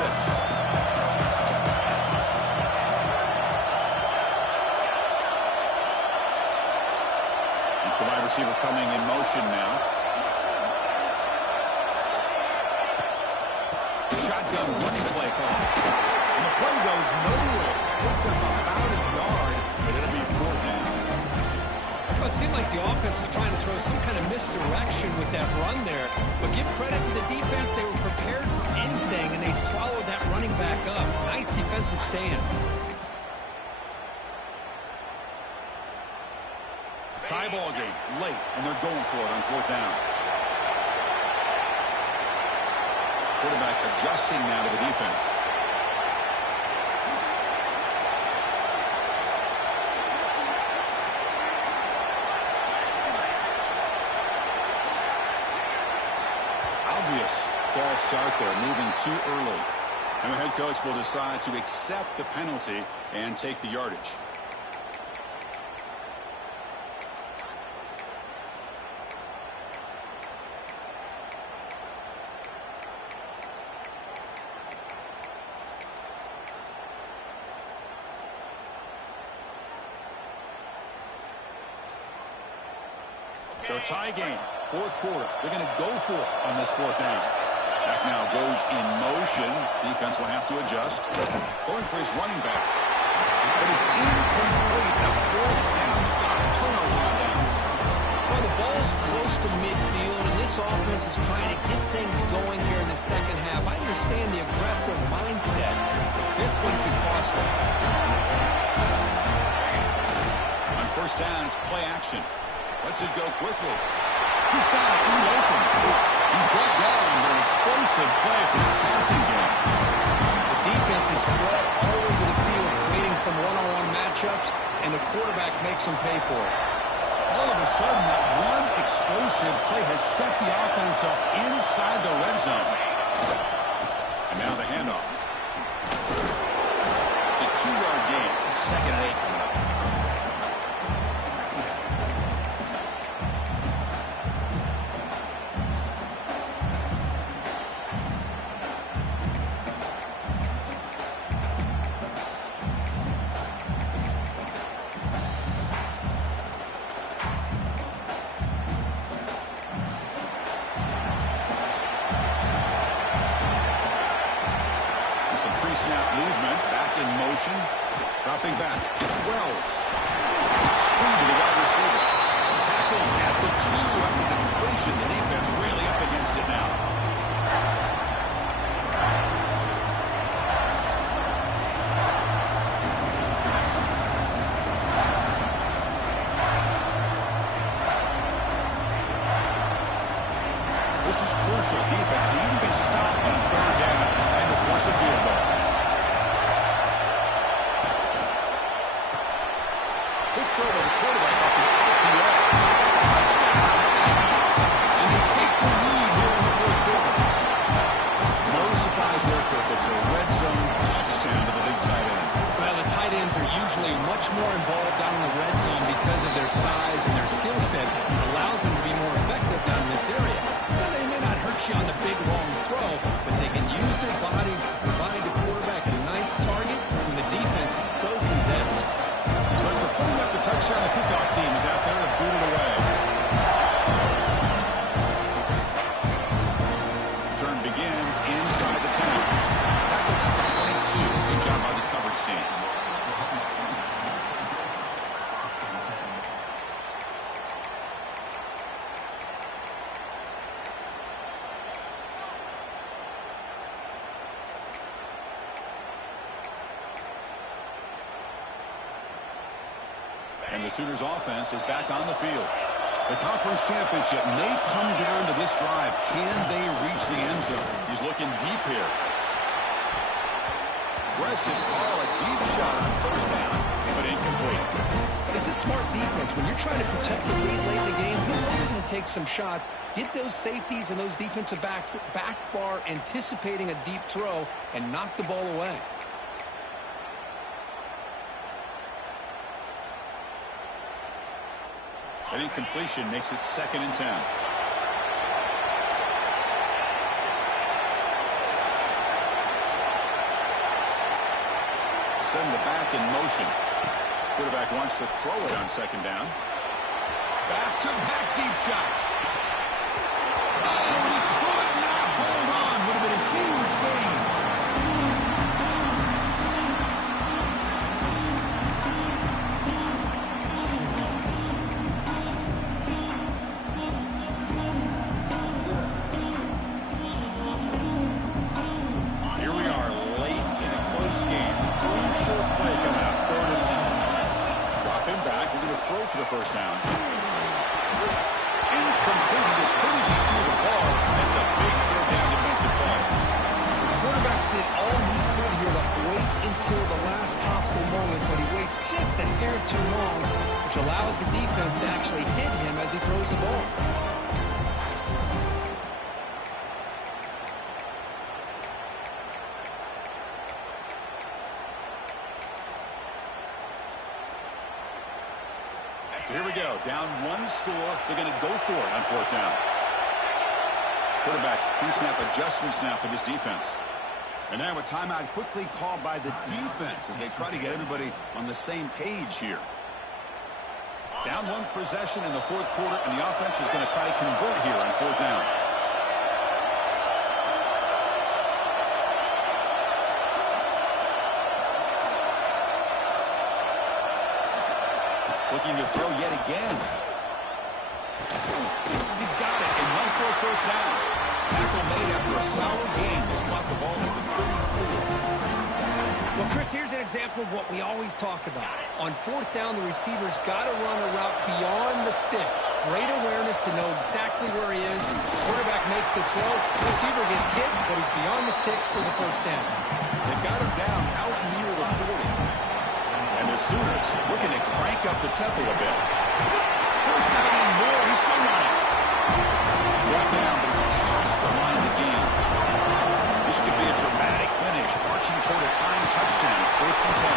It's the wide receiver coming in motion now. Shotgun running play call. And the play goes nowhere. Picked up about a yard, but it'll be fourth down. Well, it seemed like the offense was trying to throw some kind of misdirection with that run there. But give credit to the defense. They were prepared for anything, and they swallowed that running back up. Nice defensive stand. Tie ball game late, and they're going for it on fourth down. Quarterback adjusting now to the defense. obvious false start there, moving too early. And the head coach will decide to accept the penalty and take the yardage. So tie game, fourth quarter. They're going to go for it on this fourth down. Back now goes in motion. Defense will have to adjust. Going for his running back. But it's incomplete. A fourth down stop. Turnover on downs. Well, the ball's close to midfield, and this offense is trying to get things going here in the second half. I understand the aggressive mindset, but this one could cost them. On first down, it's play action. Lets it go quickly. He's got it in the open. He's brought down an explosive play for this passing game. The defense is spread all over the field, creating some one-on-one matchups, and the quarterback makes them pay for it. All of a sudden, that one explosive play has set the offense up inside the red zone. And now the handoff. It's a 2-yard gain. 2nd and 8 coming up. Snap movement, back in motion, dropping back, it's Wells. Screen to the wide receiver. Tackle at the 2 after the completion. The defense really up against it now. This is crucial. Defense needing to stop on 3rd down and to force a field goal. Quick throw to the quarterback off the RPO. Touchdown. And they take the lead here in the 4th quarter. No surprise there, Kirk. It's a red zone touchdown to the big tight end. Well, the tight ends are usually much more involved down in the red zone because of their size and their skill set. It allows them to be more effective down in this area. Well, they may not hurt you on the big, long throw, but they can use their bodies to provide the quarterback a nice target when the defense is so condensed. So after putting up the touchdown, the kickoff team is out there to boot it away. Turn begins inside the 10. Tackled at the 22. Good job by the coverage team. And the Sooners offense is back on the field. The conference championship may come down to this drive. Can they reach the end zone? He's looking deep here. Aggressive call, a deep shot on first down, but incomplete. This is smart defense. When you're trying to protect the lead late in the game, you know you're going to take some shots. Get those safeties and those defensive backs back far, anticipating a deep throw, and knock the ball away. That incompletion makes it 2nd and 10. Send the back in motion. Quarterback wants to throw it on 2nd down. Back-to-back deep shots. Oh, he could not hold on. Would have been a huge gain. For the first down. Incomplete. As good as he threw the ball, that's a big 3rd down defensive play. The quarterback did all he could here to wait until the last possible moment, but he waits just a hair too long, which allows the defense to actually hit him as he throws the ball. go. Down one score. They're going to go for it on fourth down. Quarterback pre-snap adjustments now for this defense. And now a timeout quickly called by the defense as they try to get everybody on the same page here. Down one possession in the fourth quarter, and the offense is going to try to convert here on fourth down. Looking to throw yet again. He's got it and run for a first down. Tackle made after a solid game to slot the ball at the 34. Well, Chris, here's an example of what we always talk about. On fourth down, the receiver's got to run a route beyond the sticks. Great awareness to know exactly where he is. Quarterback makes the throw. Receiver gets hit, but he's beyond the sticks for the first down. They've got him down out near the 40. And the Sooners looking to crank up the tempo a bit. First down and more. He's still running. Brought down, but he's past the line of the game. This could be a dramatic finish, marching toward a tying touchdown. It's first and 10.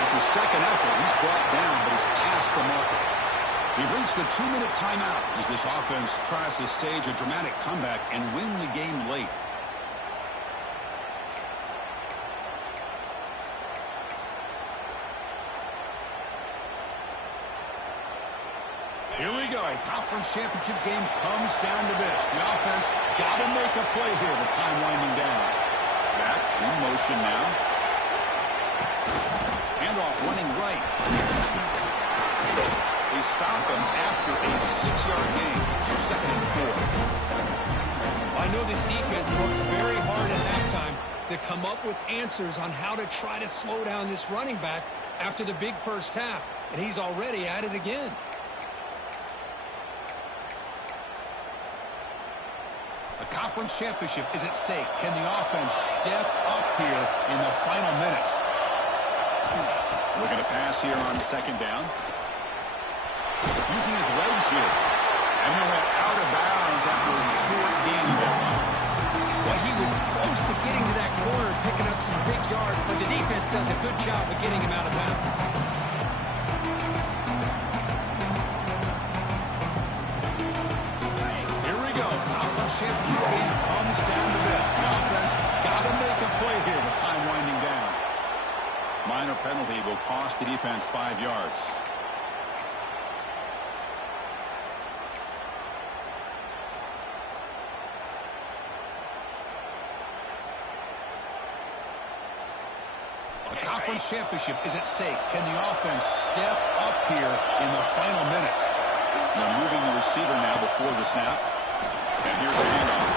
With his second effort, he's brought down, but he's past the marker. We've reached the 2-minute timeout as this offense tries to stage a dramatic comeback and win the game late. Here we go. Conference championship game comes down to this. The offense got to make a play here with time winding down. Back in motion now. Handoff running right. They stop him after a 6-yard gain. So second and 4. I know this defense worked very hard at halftime to come up with answers on how to try to slow down this running back after the big first half. And he's already at it again. The conference championship is at stake. Can the offense step up here in the final minutes? Looking to pass here on second down. Using his legs here. And he went out of bounds after a short gain of that line. Well, he was close to getting to that corner and picking up some big yards, but the defense does a good job of getting him out of bounds. Championship game comes down to this. The offense got to make a play here with time winding down. Minor penalty will cost the defense 5 yards. The conference championship is at stake. Can the offense step up here in the final minutes? They're moving the receiver now before the snap. And here's a handoff.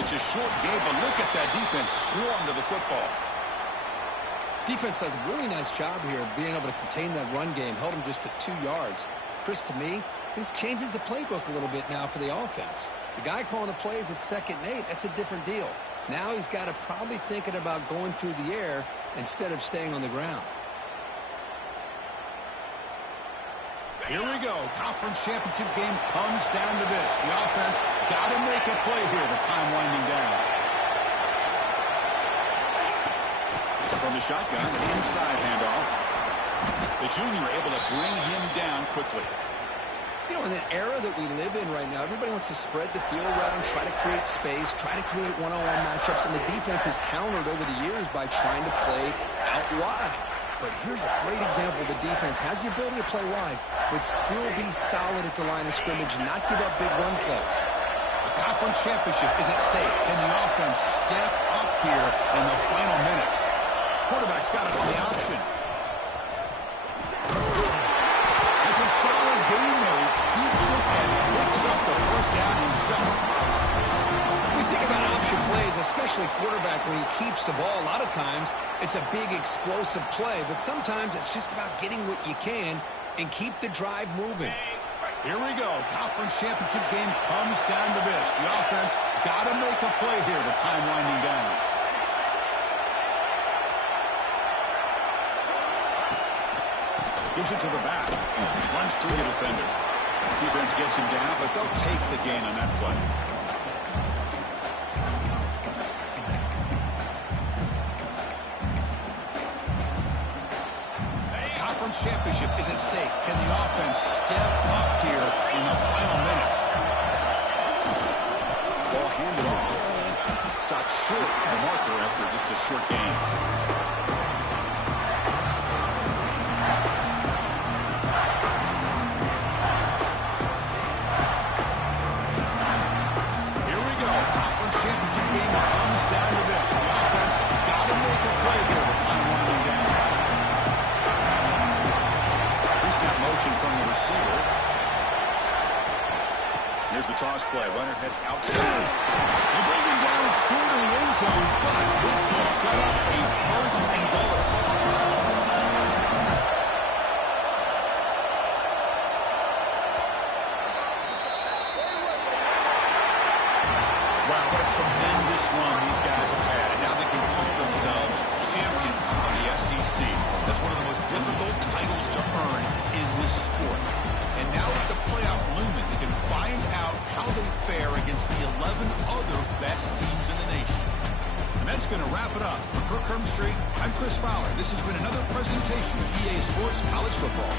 It's a short game, but look at that defense swarm to the football. Defense does a really nice job here of being able to contain that run game, held him just to 2 yards. Chris, to me, this changes the playbook a little bit now for the offense. The guy calling the plays at 2nd and 8, that's a different deal. Now he's got to probably thinking about going through the air instead of staying on the ground. Here we go. Conference championship game comes down to this. The offense got to make a play here with time winding down. From the shotgun, inside handoff. The junior able to bring him down quickly. You know, in an era that we live in right now, everybody wants to spread the field around, try to create space, try to create one-on-one matchups, and the defense has countered over the years by trying to play out wide. But here's a great example. The defense has the ability to play wide, but still be solid at the line of scrimmage and not give up big run plays. The conference championship is at stake. Can the offense step up here in the final minutes? Quarterback's got it on the option. It's a solid game there. He keeps it and picks up the first down himself. We think about option plays, especially quarterback, when he keeps the ball. A lot of times, it's a big explosive play, but sometimes it's just about getting what you can and keep the drive moving. Here we go. Conference championship game comes down to this. The offense got to make a play here with time winding down. Gives it to the back. Runs through the defender. Defense gets him down, but they'll take the gain on that play. conference championship is at stake. Can the offense step up here in the final minutes? Ball handed off. Stopped short of the marker after just a short game. Here we go. Conference championship game comes down to this. The offense got to make a play here with time winding down. Pre-snap motion from the receiver. Here's the toss play. Runner heads outside. They bring him down short of the end zone, but this will set up a first and goal. Wow, what a tremendous run these guys have had. And now they can call themselves champions of the SEC. That's one of the most difficult titles to earn in this sport. And now with the playoff looming, they can find out how they fare against the 11 other best teams in the nation. And that's going to wrap it up. For Kirk Herbstreit, I'm Chris Fowler. This has been another presentation of EA Sports College Football.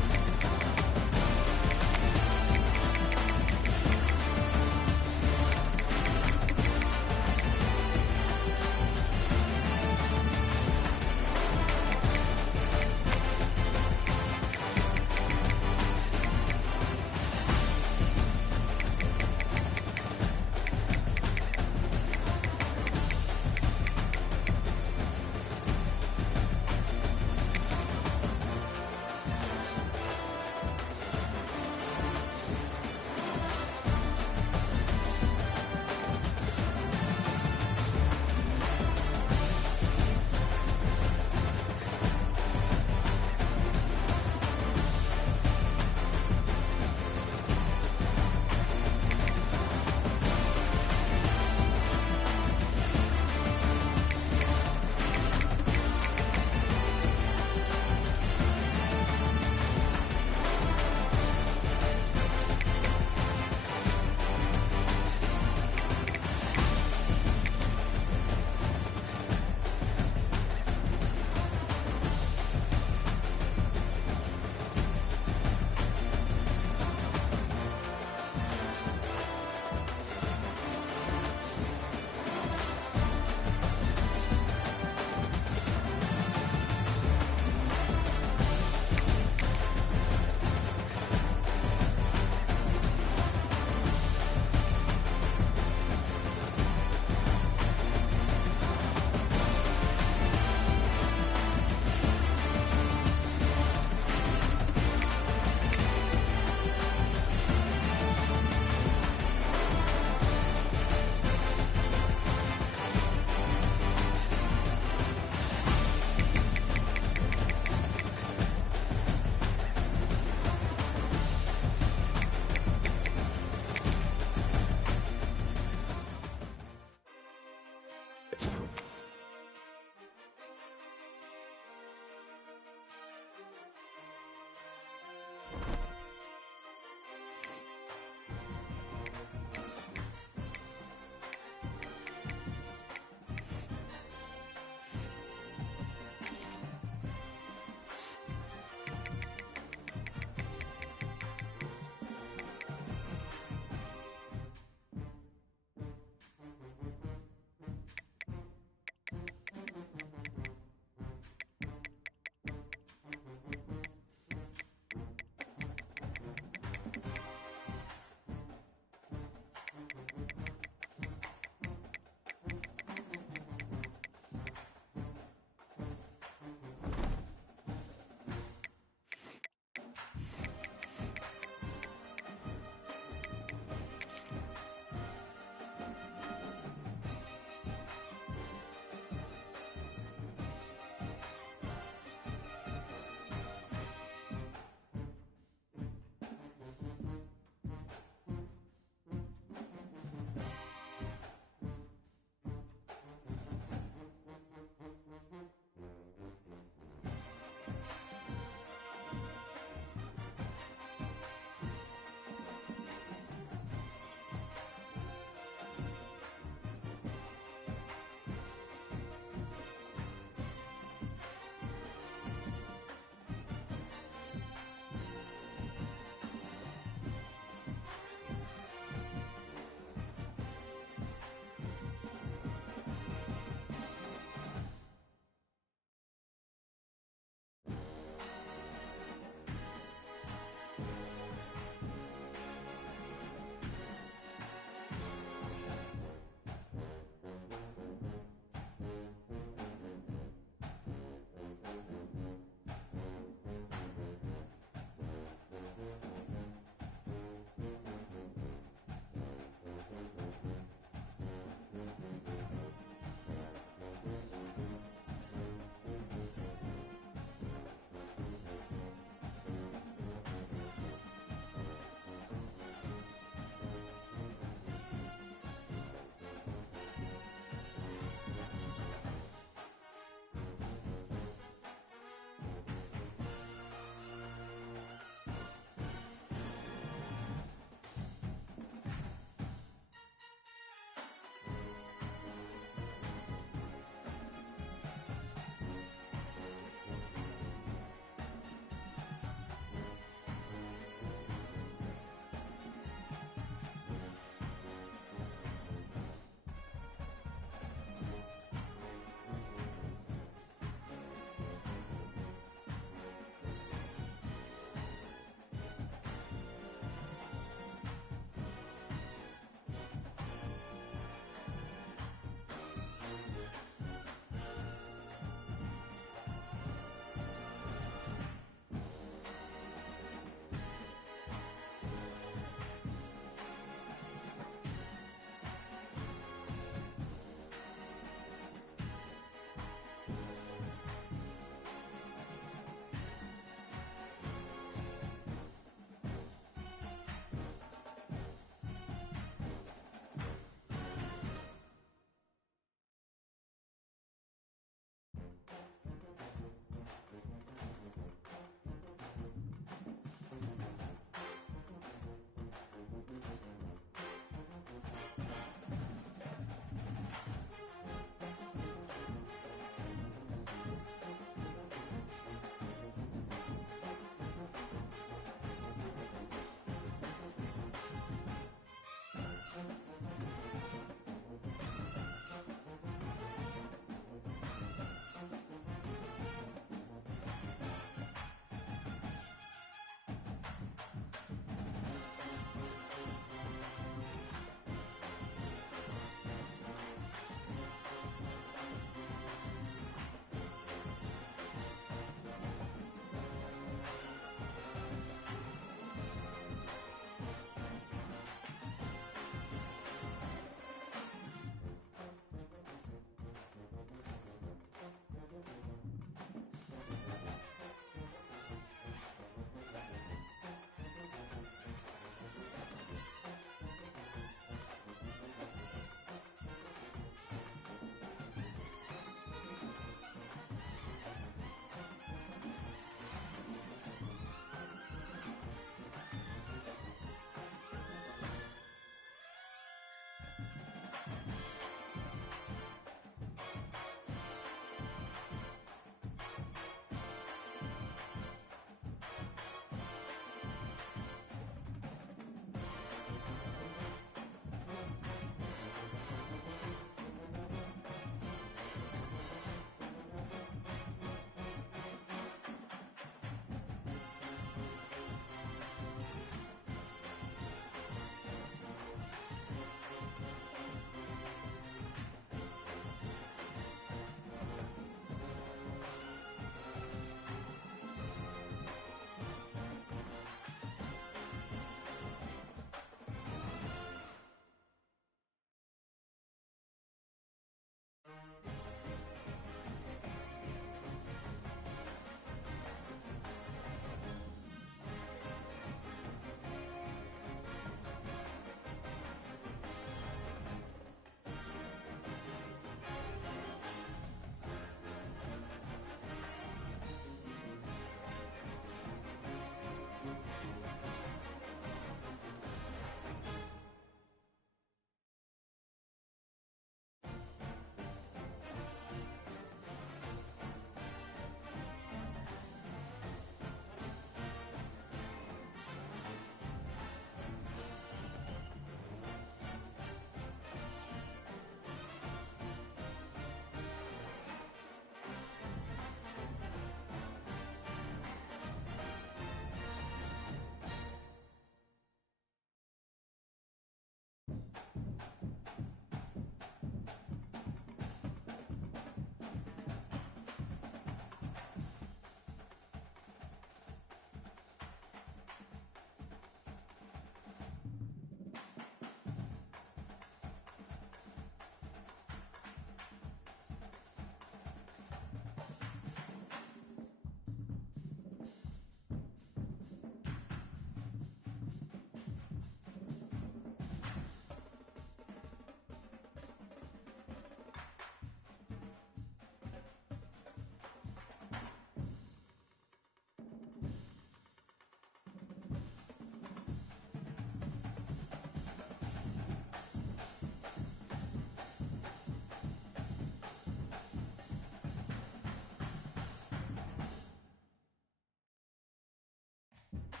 Ball.